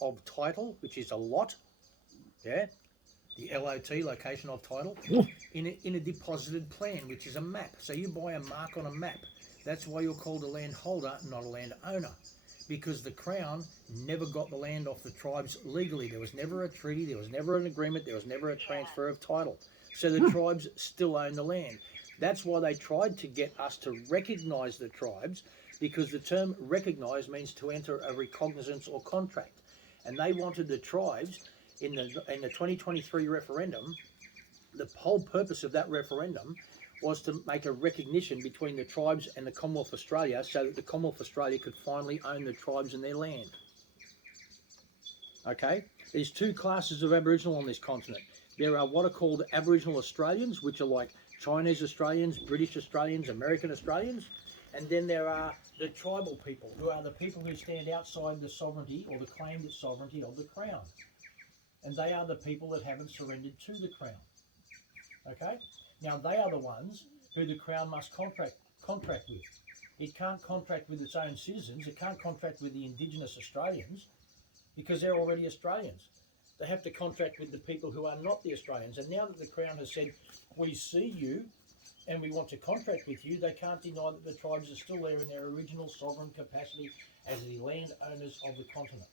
of title, which is a lot, yeah, the LOT, location of title, in a deposited plan, which is a map. So you buy a mark on a map. That's why you're called a landholder, not a landowner, because the Crown never got the land off the tribes legally. There was never a treaty, there was never an agreement, there was never a transfer of title. So the tribes still own the land. That's why they tried to get us to recognise the tribes, because the term recognise means to enter a recognizance or contract. And they wanted the tribes in the 2023 referendum. The whole purpose of that referendum was to make a recognition between the tribes and the Commonwealth of Australia, so that the Commonwealth of Australia could finally own the tribes and their land. Okay, there's two classes of Aboriginal on this continent. There are what are called Aboriginal Australians, which are like Chinese Australians, British Australians, American Australians, and then there are the tribal people, who are the people who stand outside the sovereignty or the claimed sovereignty of the Crown. And they are the people that haven't surrendered to the Crown. Okay? Now they are the ones who the Crown must contract with. It can't contract with its own citizens, it can't contract with the Indigenous Australians, because they're already Australians. They have to contract with the people who are not the Australians. And now that the Crown has said, we see you and we want to contract with you, they can't deny that the tribes are still there in their original sovereign capacity as the landowners of the continent.